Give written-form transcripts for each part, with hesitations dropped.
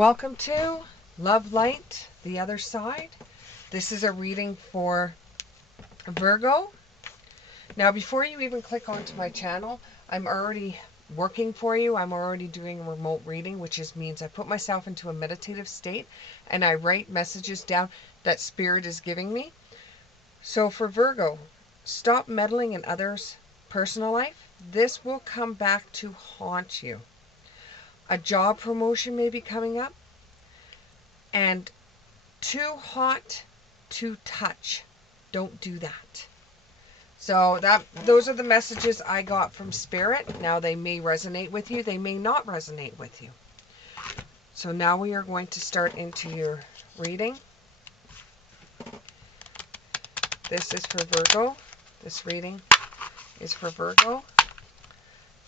Welcome to Love Light, the Other Side. This is a reading for Virgo. Now, before you even click onto my channel, I'm already working for you. I'm already doing a remote reading, which means I put myself into a meditative state and I write messages down that Spirit is giving me. So for Virgo, stop meddling in others' personal life. This will come back to haunt you. A job promotion may be coming up. And too hot to touch. Don't do that. So those are the messages I got from Spirit. Now they may resonate with you. They may not resonate with you. So now we are going to start into your reading. This is for Virgo. This reading is for Virgo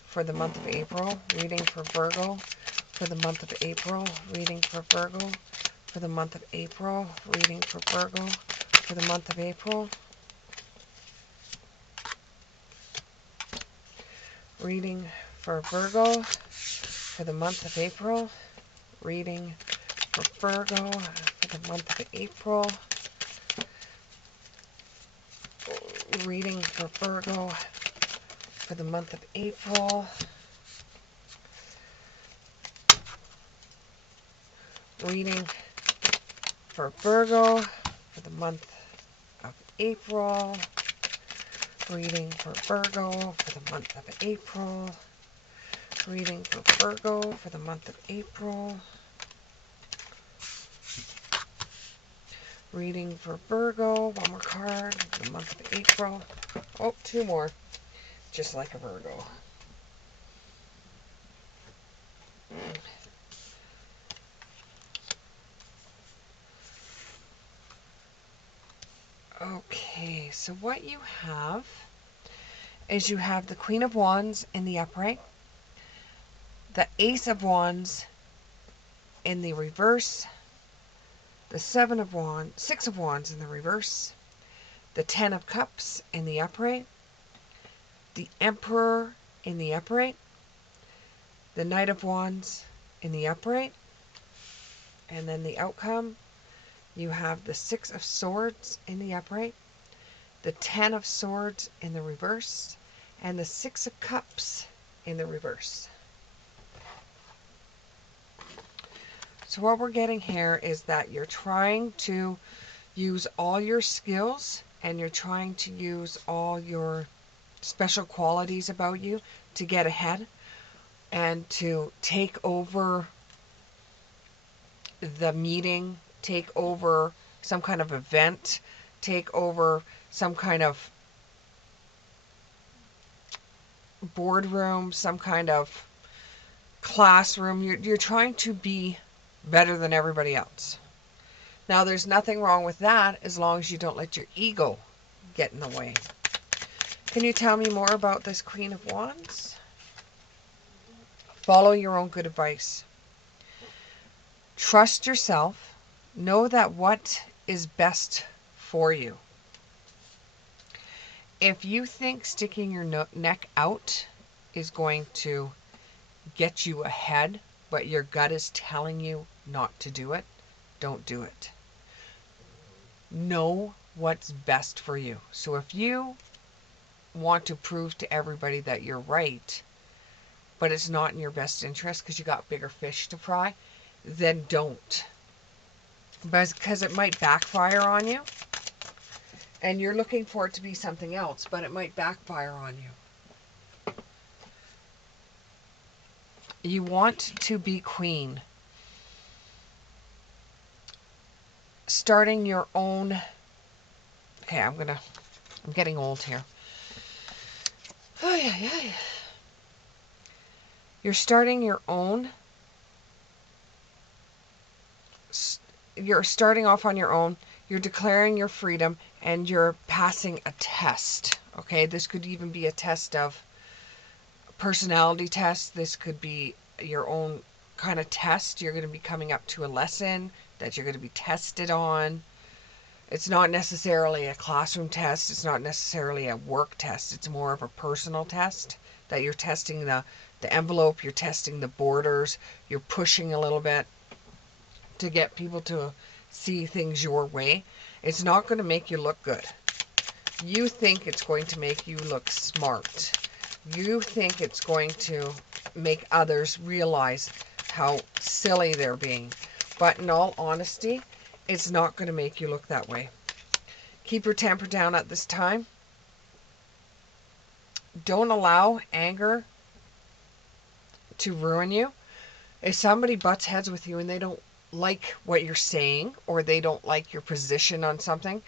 for the month of April. Reading for Virgo for the month of April. Reading for Virgo for the month of April. Reading for Virgo for the month of April. Reading for Virgo for the month of April. Reading for Virgo for the month of April. Reading for Virgo for the month of April. Reading for Virgo for the month of April. Reading for Virgo for the month of April. Reading for Virgo for the month of April. Reading for Virgo, one more card for the month of April. Oh, two more, just like a Virgo. Okay, so what you have is you have the Queen of Wands in the upright, the Ace of Wands in the reverse, the Six of Wands in the reverse, the Ten of Cups in the upright, the Emperor in the upright, the Knight of Wands in the upright, and then the outcome, you have the Six of Swords in the upright, the Ten of Swords in the reverse, and the Six of Cups in the reverse. So what we're getting here is that you're trying to use all your skills and you're trying to use all your special qualities about you to get ahead and to take over the meeting, take over some kind of event, take over some kind of boardroom, some kind of classroom. You're trying to be better than everybody else. Now, there's nothing wrong with that as long as you don't let your ego get in the way. Can you tell me more about this Queen of Wands? Follow your own good advice. Trust yourself. Know that what is best for you. If you think sticking your neck out is going to get you ahead, but your gut is telling you not to do it, don't do it. Know what's best for you. So if you want to prove to everybody that you're right, but it's not in your best interest because you got bigger fish to fry, then don't. Because it might backfire on you. And you're looking for it to be something else, but it might backfire on you. You want to be queen. Starting your own... Okay, I'm getting old here. Oh, yeah. You're starting your own... You're starting off on your own. You're declaring your freedom and you're passing a test. Okay, this could even be a test of personality test. This could be your own kind of test. You're going to be coming up to a lesson that you're going to be tested on. It's not necessarily a classroom test. It's not necessarily a work test. It's more of a personal test that you're testing the envelope. You're testing the borders. You're pushing a little bit. to get people to see things your way. It's not going to make you look good. You think it's going to make you look smart. You think it's going to make others realize how silly they're being. But in all honesty, it's not going to make you look that way. Keep your temper down at this time. Don't allow anger to ruin you. If somebody butts heads with you and they don't like what you're saying or they don't like your position on something,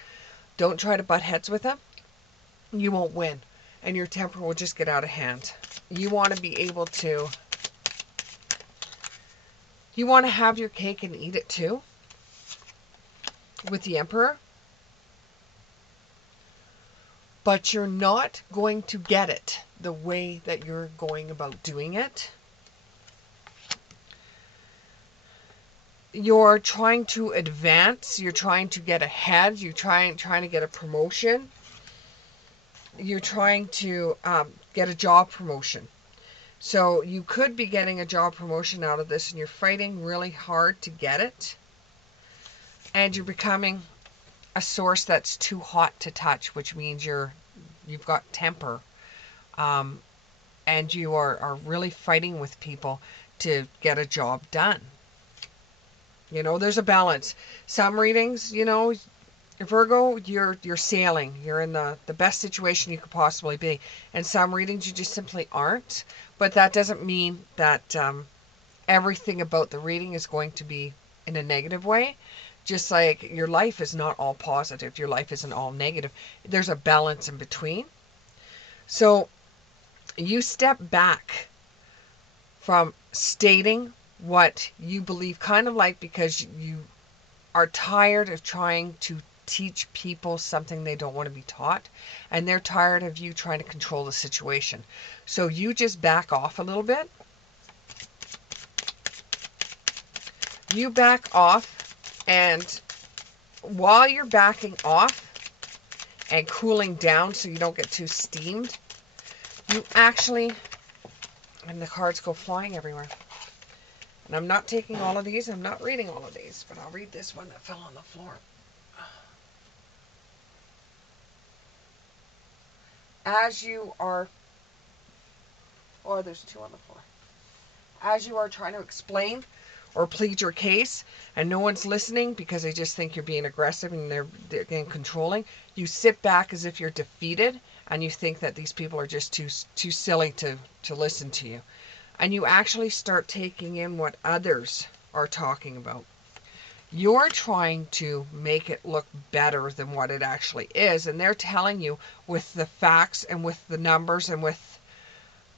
don't try to butt heads with them. You won't win, and your temper will just get out of hand. You want to be able to, you want to have your cake and eat it too with the Emperor, but you're not going to get it the way that you're going about doing it. You're trying to advance, you're trying to get ahead, you're trying to get a promotion. You're trying to get a job promotion. So you could be getting a job promotion out of this, and you're fighting really hard to get it. And you're becoming a source that's too hot to touch, which means you've got temper. And you are really fighting with people to get a job done. You know, there's a balance. Some readings, you know, Virgo, you're sailing. You're in the best situation you could possibly be. And some readings you just simply aren't. But that doesn't mean that everything about the reading is going to be in a negative way. Just like your life is not all positive. Your life isn't all negative. There's a balance in between. So you step back from stating what you believe, kind of like because you are tired of trying to teach people something they don't want to be taught, and they're tired of you trying to control the situation. So you just back off a little bit. You back off, and while you're backing off and cooling down so you don't get too steamed, you actually, and the cards go flying everywhere. And I'm not taking all of these, I'm not reading all of these, but I'll read this one that fell on the floor. As you are, oh, there's two on the floor. As you are trying to explain or plead your case, and no one's listening because they just think you're being aggressive and they're getting controlling, you sit back as if you're defeated, and you think that these people are just too silly to listen to you. And you actually start taking in what others are talking about. You're trying to make it look better than what it actually is. And they're telling you with the facts and with the numbers and with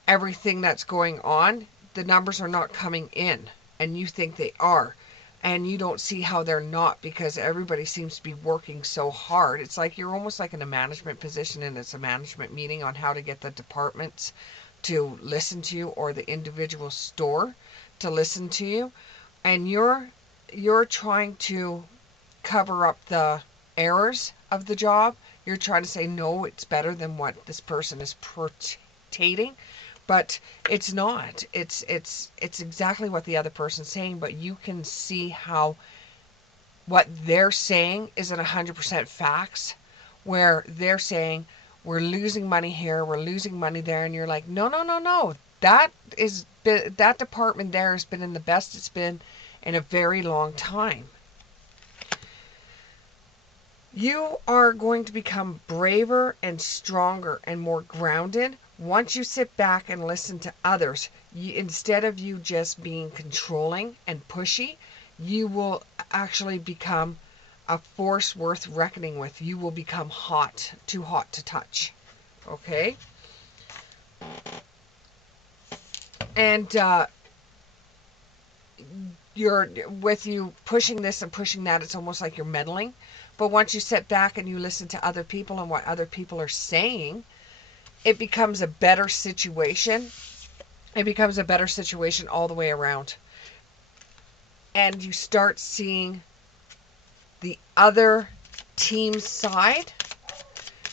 everything that's going on, the numbers are not coming in. And you think they are. And you don't see how they're not, because everybody seems to be working so hard. It's like you're almost like in a management position, and it's a management meeting on how to get the departments to listen to you, or the individual store to listen to you, and you're trying to cover up the errors of the job. You're trying to say, no, it's better than what this person is portraying, but it's not. It's exactly what the other person's saying, but you can see how what they're saying isn't 100% facts, where they're saying, we're losing money here, we're losing money there, and you're like, no. That department there has been in the best it's been in a very long time. You are going to become braver and stronger and more grounded once you sit back and listen to others. Instead of you just being controlling and pushy, you will actually become a force worth reckoning with. You will become hot, too hot to touch. Okay? And with you pushing this and pushing that, it's almost like you're meddling. But once you sit back and you listen to other people and what other people are saying, it becomes a better situation. It becomes a better situation all the way around. And you start seeing the other team's side,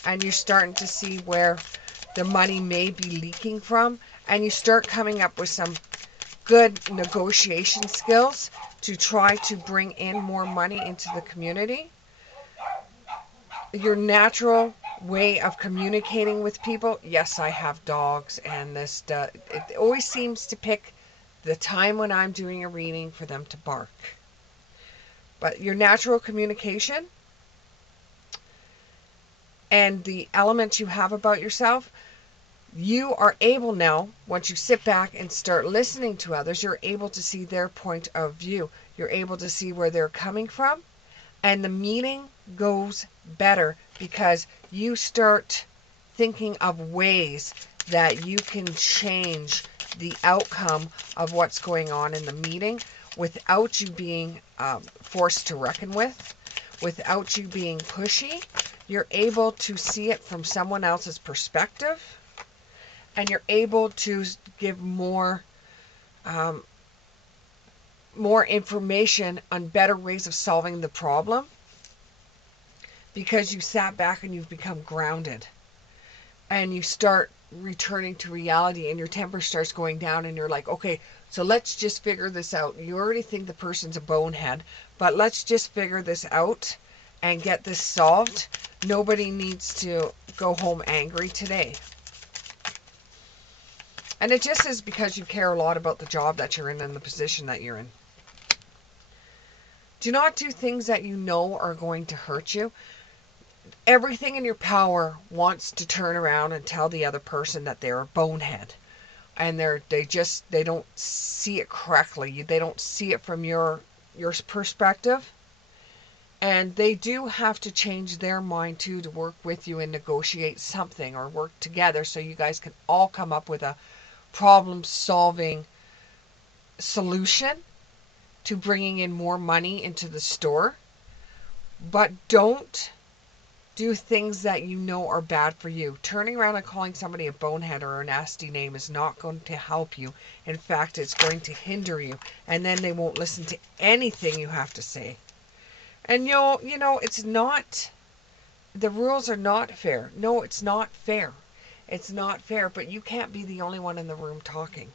and you're starting to see where the money may be leaking from, and you start coming up with some good negotiation skills to try to bring in more money into the community. Your natural way of communicating with people, yes, I have dogs, and it always seems to pick the time when I'm doing a reading for them to bark. But your natural communication and the elements you have about yourself, you are able now, once you sit back and start listening to others, you're able to see their point of view. You're able to see where they're coming from, and the meeting goes better because you start thinking of ways that you can change the outcome of what's going on in the meeting without you being forced to reckon with, without you being pushy. You're able to see it from someone else's perspective, and you're able to give more information on better ways of solving the problem because you sat back and you've become grounded, and you start returning to reality, and your temper starts going down, and you're like, okay, so let's just figure this out. You already think the person's a bonehead, but let's just figure this out and get this solved. Nobody needs to go home angry today. And it just is because you care a lot about the job that you're in and the position that you're in. Do not do things that you know are going to hurt you. Everything in your power wants to turn around and tell the other person that they're a bonehead. And they don't see it correctly. They don't see it from your perspective. And they do have to change their mind too to work with you and negotiate something or work together so you guys can all come up with a problem-solving solution to bringing in more money into the store. But don't do things that you know are bad for you. Turning around and calling somebody a bonehead or a nasty name is not going to help you. In fact, it's going to hinder you. And then they won't listen to anything you have to say. And you know, it's not, the rules are not fair. No, it's not fair. It's not fair, but you can't be the only one in the room talking.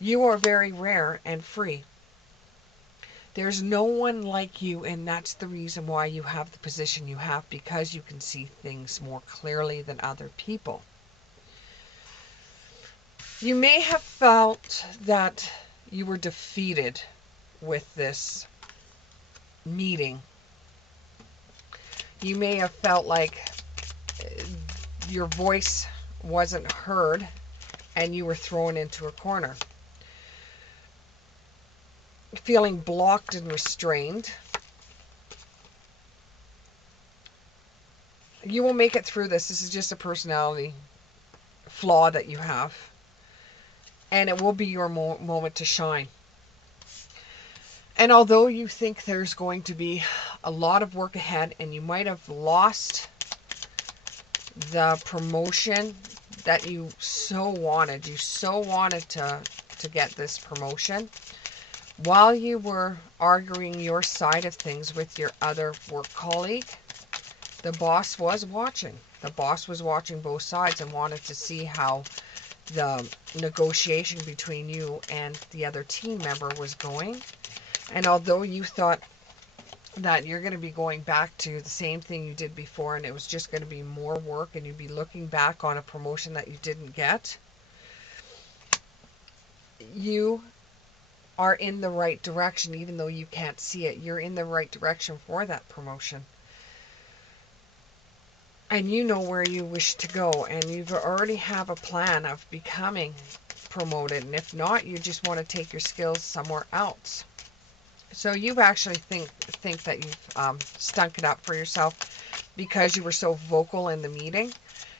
You are very rare and free. There's no one like you, and that's the reason why you have the position you have, because you can see things more clearly than other people. You may have felt that you were defeated with this meeting. You may have felt like your voice wasn't heard and you were thrown into a corner. Feeling blocked and restrained. You will make it through this. This is just a personality flaw that you have. And it will be your moment to shine. And although you think there's going to be a lot of work ahead and you might have lost the promotion that you so wanted to get this promotion, while you were arguing your side of things with your other work colleague, the boss was watching. The boss was watching both sides and wanted to see how the negotiation between you and the other team member was going. And although you thought that you're going to be going back to the same thing you did before and it was just going to be more work and you'd be looking back on a promotion that you didn't get, you are in the right direction. Even though you can't see it, you're in the right direction for that promotion. And you know where you wish to go, and you already have a plan of becoming promoted. And if not, you just want to take your skills somewhere else. So you actually think that you've stunk it up for yourself because you were so vocal in the meeting.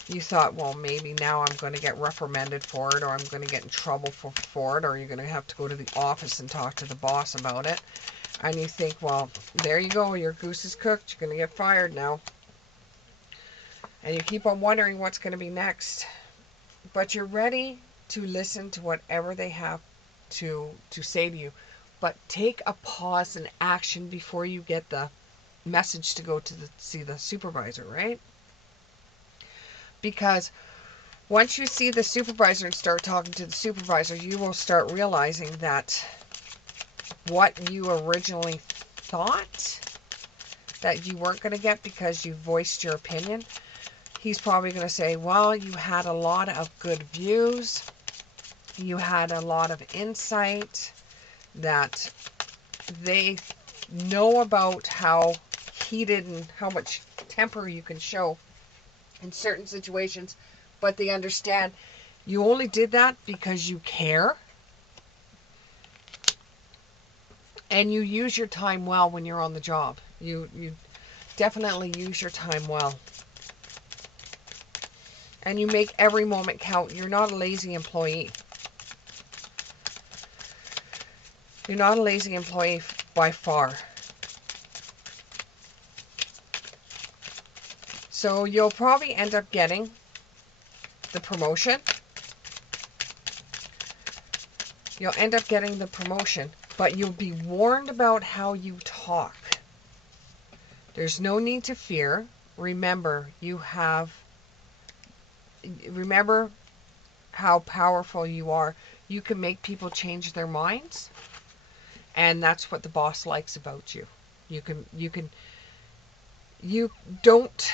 You thought, well, maybe now I'm going to get reprimanded for it, or I'm going to get in trouble for it, or you're going to have to go to the office and talk to the boss about it. And you think, well, there you go, your goose is cooked, you're going to get fired now. And you keep on wondering what's going to be next. But you're ready to listen to whatever they have to say to you. But take a pause and action before you get the message to go to see the supervisor, right? Because once you see the supervisor and start talking to the supervisor, you will start realizing that what you originally thought that you weren't going to get because you voiced your opinion. He's probably going to say, well, you had a lot of good views. You had a lot of insight that they know about how heated and how much temper you can show in certain situations, but they understand you only did that because you care and you use your time well when you're on the job. You definitely use your time well. And you make every moment count. You're not a lazy employee. You're not a lazy employee by far. So you'll probably end up getting the promotion. You'll end up getting the promotion, but you'll be warned about how you talk. There's no need to fear. Remember how powerful you are. You can make people change their minds, and that's what the boss likes about you. You don't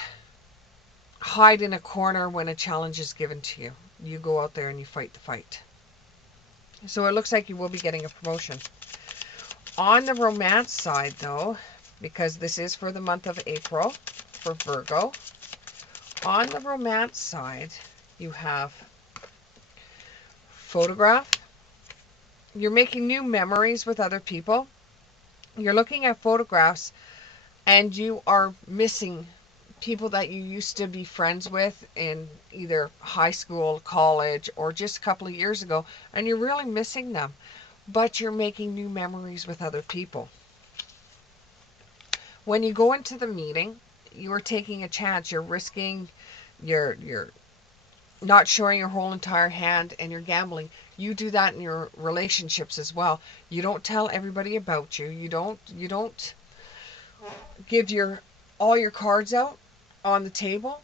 hide in a corner when a challenge is given to you. You go out there and you fight the fight. So it looks like you will be getting a promotion. On the romance side, though, because this is for the month of April for Virgo, on the romance side, you have photograph. You're making new memories with other people. You're looking at photographs and you are missing people that you used to be friends with in either high school, college, or just a couple of years ago, and you're really missing them. But you're making new memories with other people. When you go into the meeting, you are taking a chance. You're risking, you're not showing your whole entire hand, and you're gambling. You do that in your relationships as well. You don't tell everybody about you. You don't give all your cards out on the table.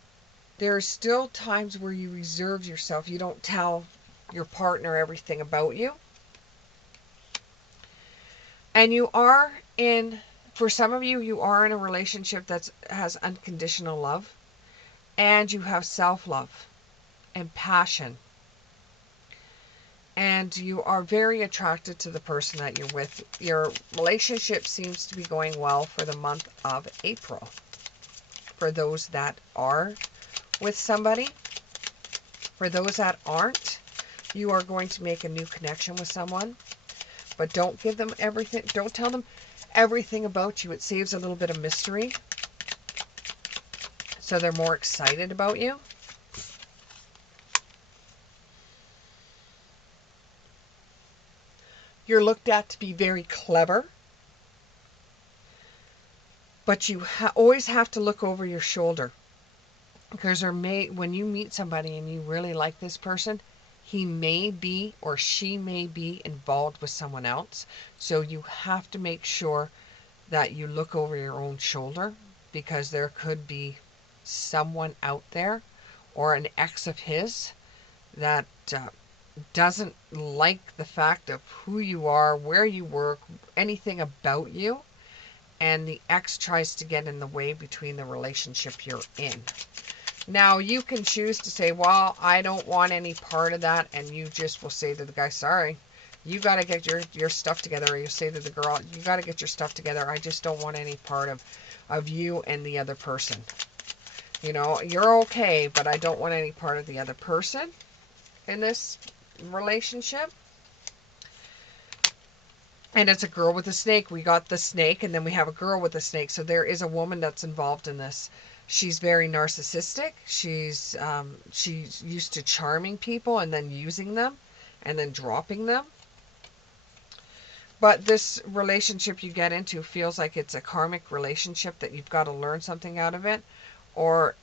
There are still times where you reserve yourself. You don't tell your partner everything about you. And for some of you, you are in a relationship that has unconditional love, and you have self-love and passion. And you are very attracted to the person that you're with. Your relationship seems to be going well for the month of April. For those that are with somebody, for those that aren't, you are going to make a new connection with someone. But don't give them everything. Don't tell them everything about you. It saves a little bit of mystery, so they're more excited about you. You're looked at to be very clever, but you always have to look over your shoulder, because when you meet somebody and you really like this person, he may be or she may be involved with someone else. So you have to make sure that you look over your own shoulder, because there could be someone out there or an ex of his that doesn't like the fact of who you are, where you work, anything about you, and the ex tries to get in the way between the relationship you're in. Now, you can choose to say, well, I don't want any part of that, and you just will say to the guy, sorry, you got to get your stuff together. Or you say to the girl, you got to get your stuff together. I just don't want any part of you and the other person. You know, you're okay, but I don't want any part of the other person in this relationship. And it's a girl with a snake. We got the snake, and then we have a girl with a snake. So there is a woman that's involved in this. She's very narcissistic. She's used to charming people and then using them and then dropping them. But this relationship you get into feels like it's a karmic relationship that you've got to learn something out of it, or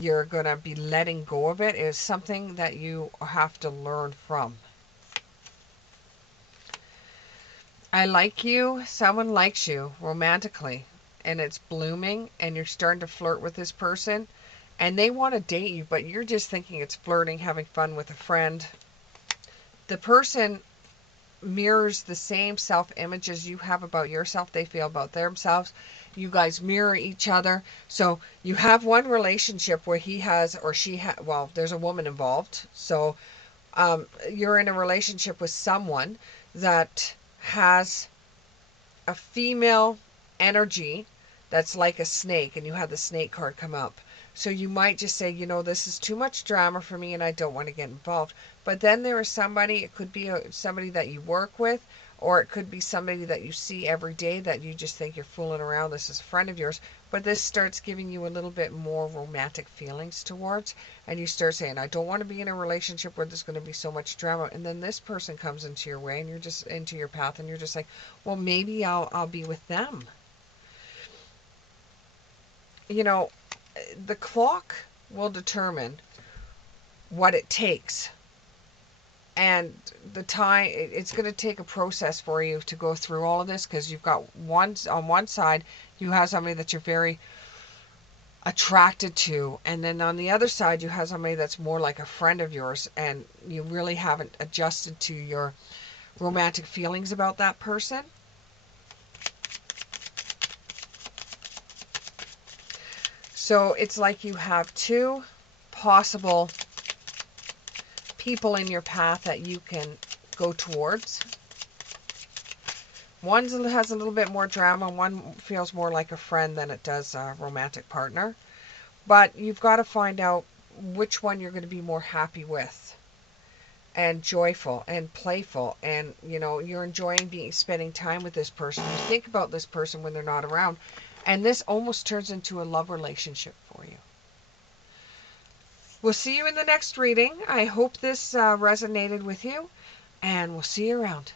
you're going to be letting go of it. It's something that you have to learn from. I like you. Someone likes you romantically, and it's blooming, and you're starting to flirt with this person, and they want to date you, but you're just thinking it's flirting, having fun with a friend. The person mirrors the same self-image as you have about yourself, they feel about themselves. You guys mirror each other. So you have one relationship where he has or she well, there's a woman involved. So you're in a relationship with someone that has a female energy that's like a snake, and you have the snake card come up. So you might just say, this is too much drama for me and I don't want to get involved. But then there is somebody, it could be somebody that you work with, or it could be somebody that you see every day that you just think you're fooling around. This is a friend of yours. But this starts giving you a little bit more romantic feelings towards, and you start saying, I don't want to be in a relationship where there's going to be so much drama. And then this person comes into your way and you're just into your path, and you're just like, well, maybe I'll be with them. The clock will determine what it takes, and the time it's going to take a process for you to go through all of this, because you've got on one side you have somebody that you're very attracted to, and then on the other side you have somebody that's more like a friend of yours, and you really haven't adjusted to your romantic feelings about that person. So it's like you have two possible people in your path that you can go towards. One has a little bit more drama, one feels more like a friend than it does a romantic partner. But you've got to find out which one you're going to be more happy with, and joyful and playful, and you're enjoying spending time with this person. You think about this person when they're not around, and this almost turns into a love relationship for you. We'll see you in the next reading. I hope this resonated with you, and we'll see you around.